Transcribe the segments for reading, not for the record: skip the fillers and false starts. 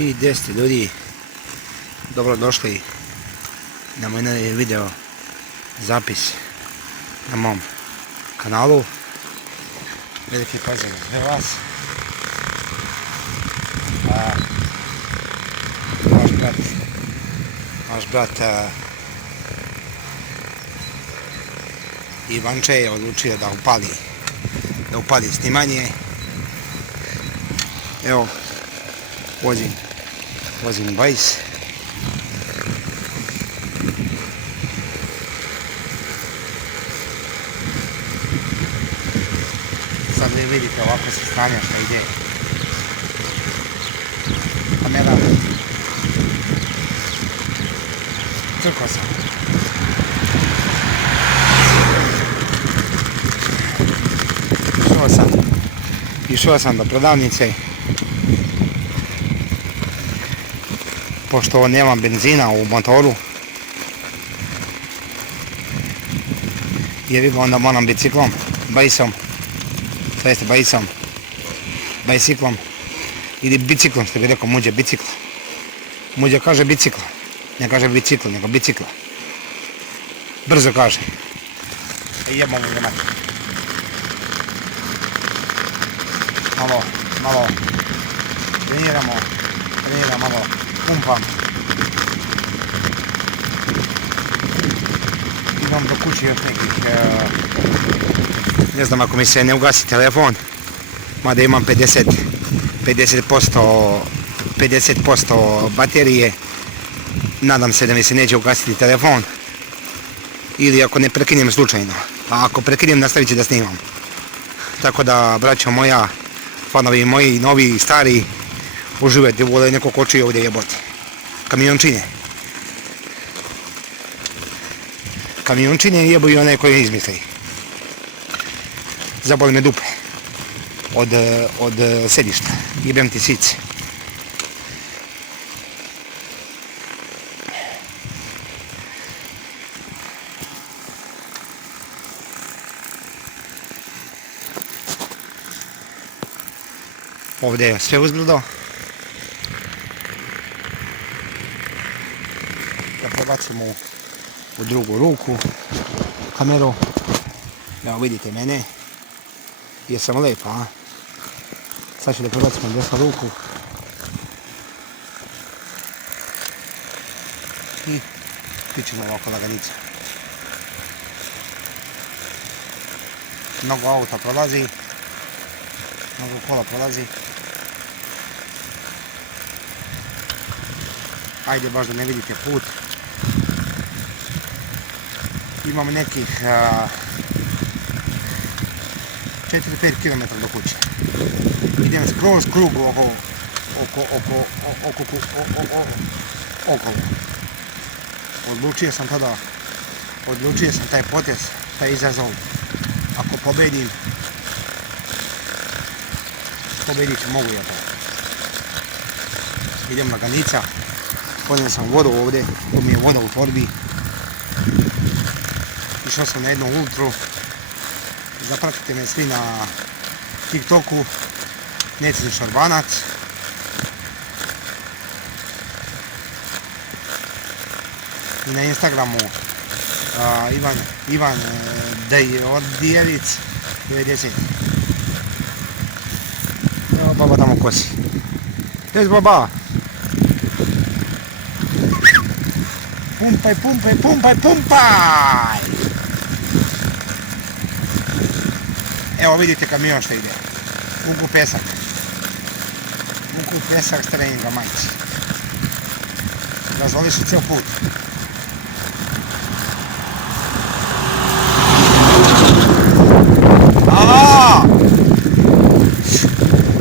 I 10 ljudi, dobrodošli na moj novi video zapis na mom kanalu. Veliki pozdrav za vas. Naš brat Ivanče je odlučio da upali snimanje. Evo, vozim bajs. Sad vi vidite ovako sa strane što ide kamera. Crko sam. Išao sam do prodavnice, pošto nemam benzina u motoru, jer onda moram biciklom, bajsom, to jeste bajsiklom, ili biciklom, što bi rekao muđe bicikla. Muđe kaže bicikla, ne kaže bicikl, nego bicikla. Brzo kaže. Jebamo u nemati. Malo treniram, malo pumpam. Idem do kuće još nekih, ne znam ako mi se ne ugasi telefon, mada imam 50% baterije, nadam se da mi se neće ugasiti telefon, ili ako ne prekinem slučajno, a ako prekinem nastavit ću da snimam. Tako da, braćo moja, fanovi moji, novi i stari, uživajte, vole neko koči ovdje jebote. Kamiončine jebu i one koje izmisli. Zaboli me dupe od sedišta, jebem ti sice. Ovdje je sve uzbrdo. Da prebacimo u drugu ruku kameru. Evo vidite mene. Jesam lepa, a? Sad ću da prebacimo u desnu ruku. I pićemo ovako laganica. Mnogo auta prolazi. Mnogo kola prolazi. Ajde baš da ne vidite put. Imam nekih 4-5 km do kuće. Idem skroz krug okolo. Odlučio sam taj potez, taj izazov. Ako pobedim, pobedit ću, mogu ja to. Idem laganica. Ponio sam vodu ovdje, tu mi je voda u torbi. Išao sam na jednu ultru. Zapratite me svi na TikToku, Necin Šorbanac. I na Instagramu Ivan Dejodijevic 90. Evo baba tamo kosi. Gdje je baba? Pumpaj! Evo vidite kamion što ide. Vuku pesak s treninga majci. Razvoli su cijel put.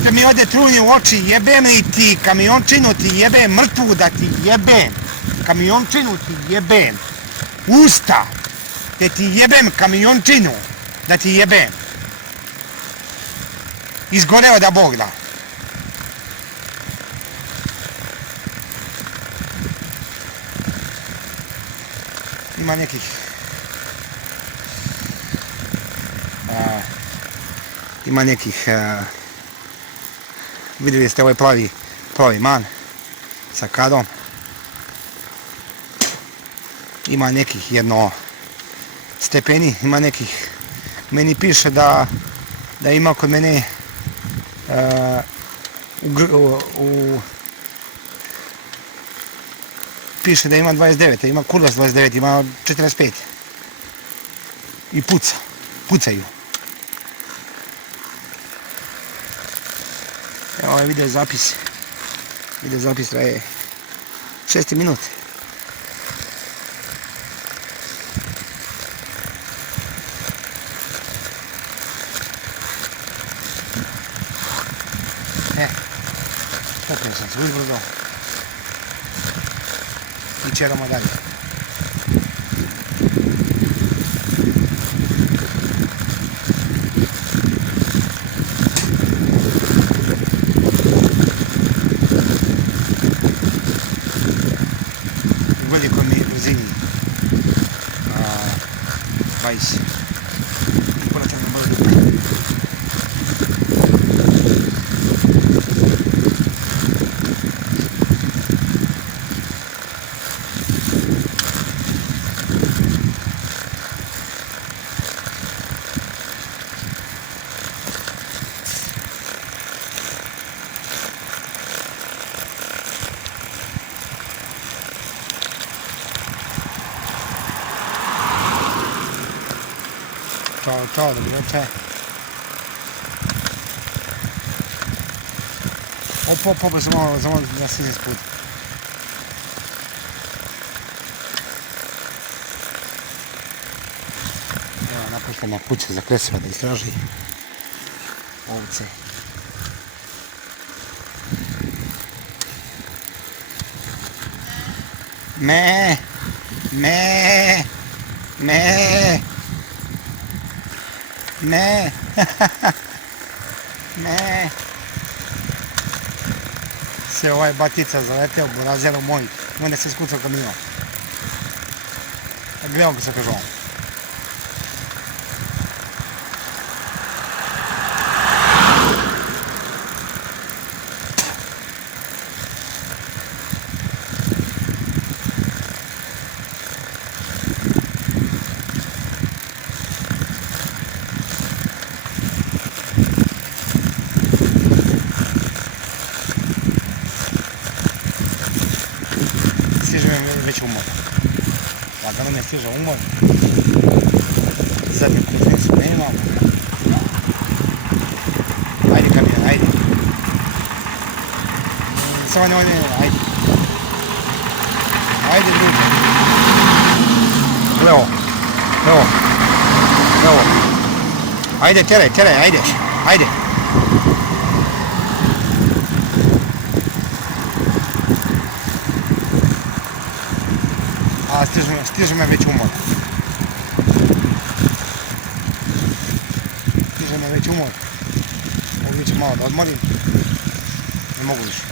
Ste mi ovdje truni u oči, jebem li ti kamiončinu, ti jebem mrtvu da ti jebem. Kamiončinu ti jebem. Usta, te ti jebem kamiončinu, da ti jebem. Izgoreo da Bog da. Ima nekih vidjeli ste ovaj plavi man, sa kadom. Ima nekih jedno stepeni, ima nekih, meni piše da ima kod mene piše da ima 29, ima kurac 29, ima 45 i pucaju. Evo ovaj video zapis traje 6 minute. Popio sam se uzbrzo i čeramo dalje. U velikoj mi brzini bajs. Poraćam na brzo. Ciao, dobro večer. Opa, samo da se iza sput. Evo, napuštena kuća za klesiva da istraži ovce. Me. Ne. Se ovaj batica zaleteo burazeru moj. Mene se skucao kamion. Gledam ko se kaže on. Već umor. Lagano me stiže umor. Zadnju kutnicu ne imam. Ajde kamion, ajde. Samo ne, ajde. Ajde ljudi. Evo. Ajde, teraj, ajde. A stiže me već umor. Mogu ići malo da odmorim. Ne mogu više.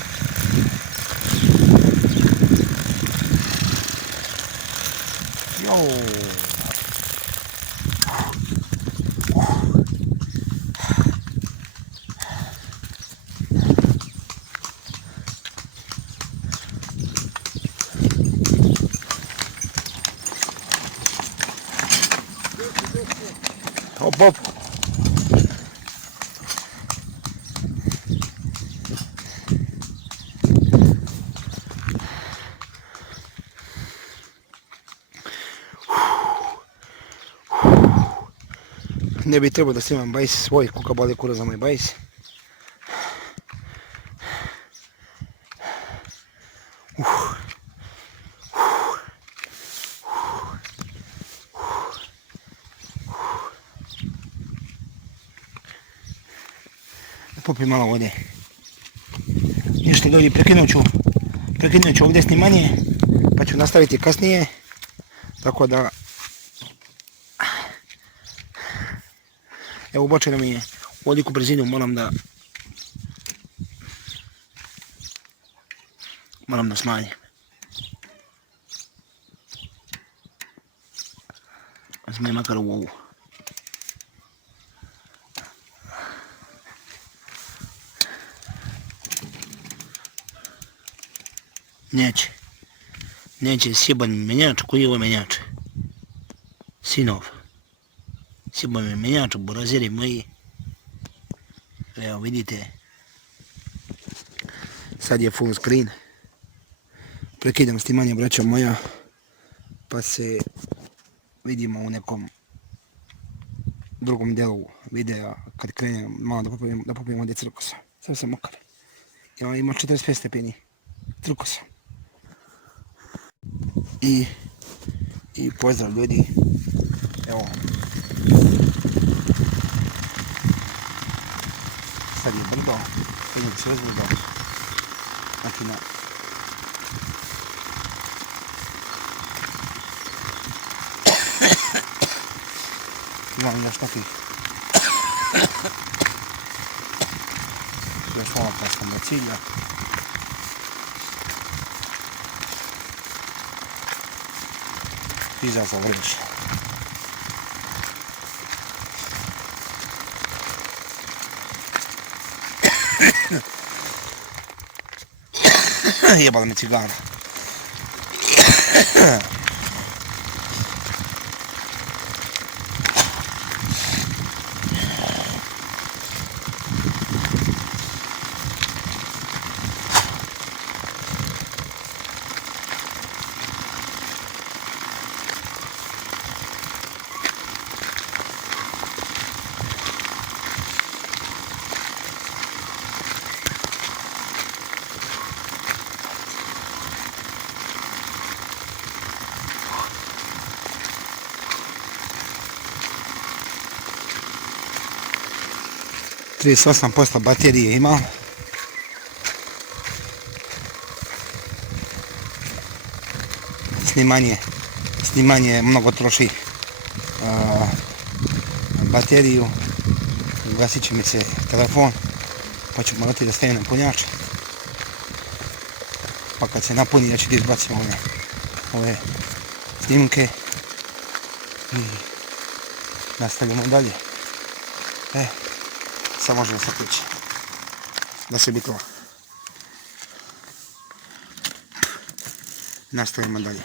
Hop. Ne bi trebao da snimam bajs svoj, koliko boli kura za moj bajs. Popim malo vode. Ništa ljudi, prekinut ću ovdje snimanje, pa ću nastaviti kasnije. Tako da... Evo, ubačeno mi je u veliku brzinu, moram da smanjim. Smanjim makar u ovu. Neće sjeban menjač, koji je ovo menjač? Sinov. Sjeban mi menjač, buraziri moji. Evo vidite. Sad je full screen. Prekidam snimanje, braćo moja. Pa se vidimo u nekom drugom delu videa kad krenem malo da popijem ovdje crkosa. Sad sam mokar. Ima 45 stepeni crkosa. I pozdrav ljudi. Evo. Sad je brdo. Vidim se razbrdo. Znači na imam još takvih još ovo kad sam do cilja. Izazov vreće. Jebala mi cigara. %38 baterije ima. Snimanje mnogo troši bateriju. Ugasit će mi se telefon, pa ću morati da stavim na punjač. Pa kad se napuni ja ću da izbacim ove snimke i nastavljamo dalje. Sad može da se ključi, da se bitlo. Nastavimo dalje.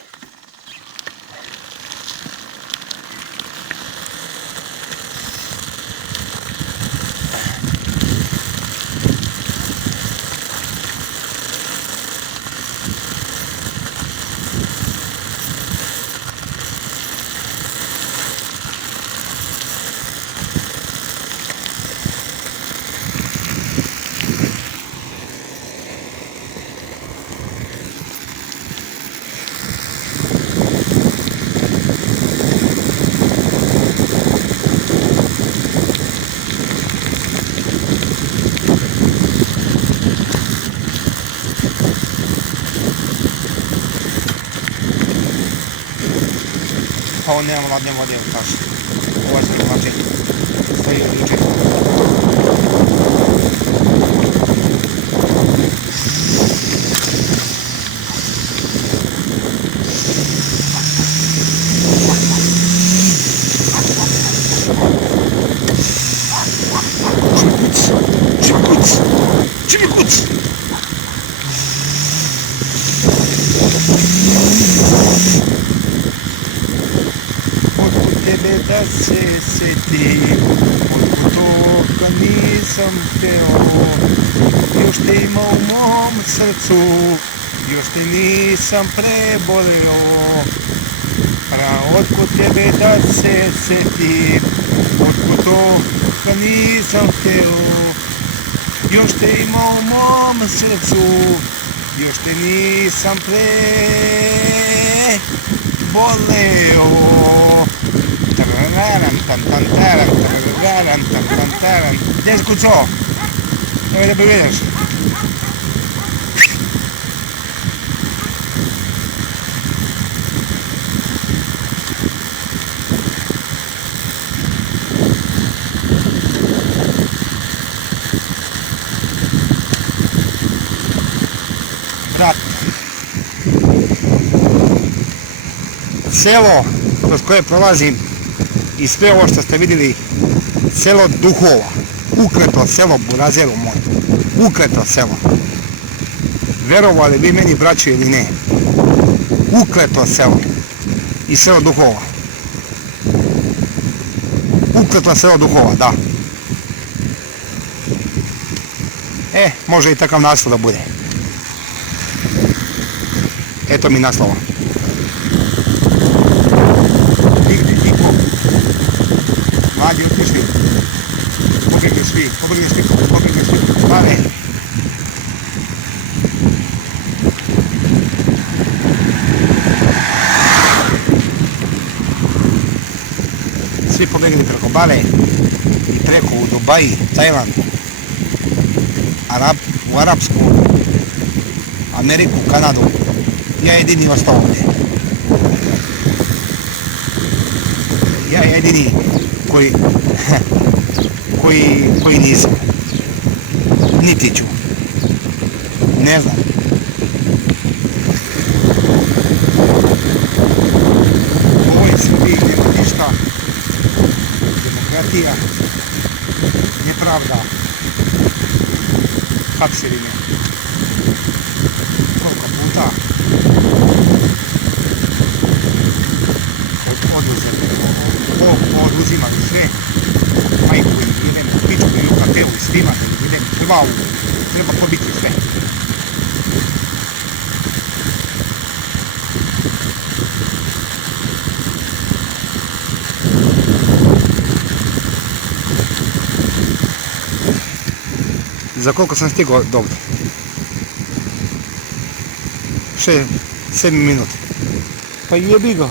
Ovo nemamo ladnje vode u taši. Ovo je sve mači. Stoji u juče. Čimikuc! Tebe da se setim, od toga nisam hteo, još te ima u mom srcu, još te nisam prebolio. Otkud tebe da se setim, otkud toga nisam hteo, još te ima u mom srcu, još te nisam prebolio. Gdje je kuco? Evo da pogledaš. Brat. Selo kroz koje prolazim i sve ovo što ste vidjeli, selo duhova, ukleto selo, burazeru moj, ukleto selo. Verovali vi meni, braćo, ili ne? Ukleto selo. I selo duhova. Ukletno selo duhova, da. Može i takav naslov da bude. Eto mi naslova. Nigdje niko. Mladi otišli. Pobjegli svi. Male. Svi pobjegli preko Bale i preko u Dubaji, Tajland, u Arapsku, Ameriku, Kanadu. Ja jedini ostao ovdje. Ja jedini koji nisam. Niti ću. Ne znam. U ovoj Srbiji nema ništa. Demokratija, nepravda, hapsili me. Koliko puta oduzimali sve, majku im idem, pičku im u kafeu i svima idem, treba pobiti sve. Za koliko sam stigao do ovdje? 7 minuta. Pa jebi ga.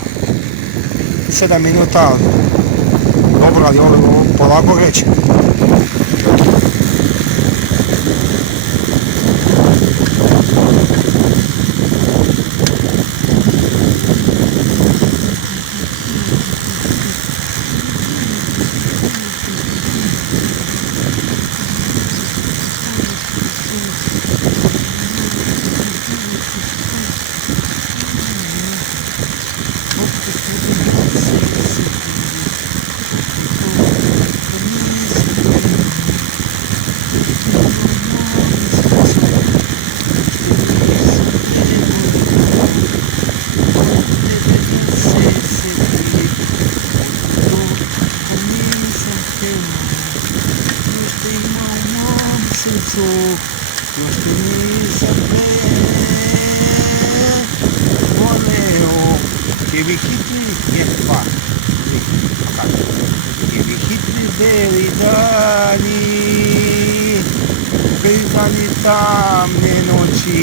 7 minuta. Dobro, ali ovo polako kreće. Još ti nisam voleo, che vi hitri je pa, che vi hitri beli dani, prizvani tamne noći,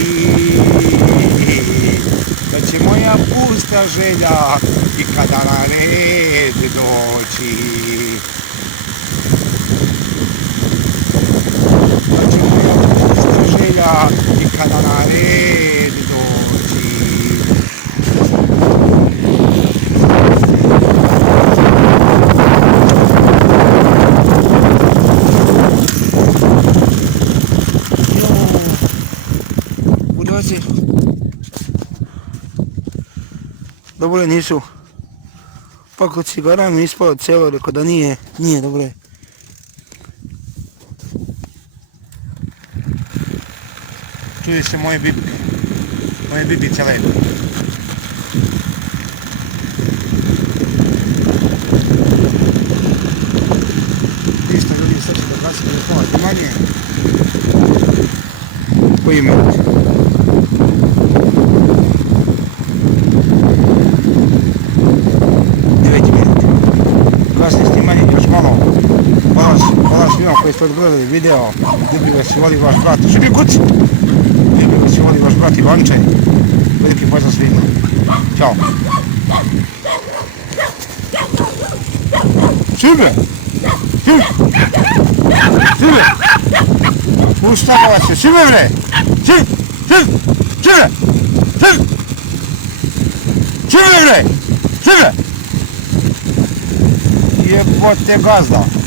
da će moja pusta želja i kada na red doći. I kada na red doći. Udozi. Dobro, nisu. Pa kod cigara mi ispalo celo, rekao da nije dobro. Čuje se moje bibice lepe. Isto ljudi sad će da glasi telefona, manje. Koji minut? Glasne snimanje, još malo. Hvala svima koji ste odgledali video. Ljubi vas i voli vaš brat. Živi kuci! Ljubi vas i voli vaš brat Ivanče. Veliki pozdrav svima. Ćao. Žive! Žive! Ustava se, žive bre! Žive bre! Jebote gazda!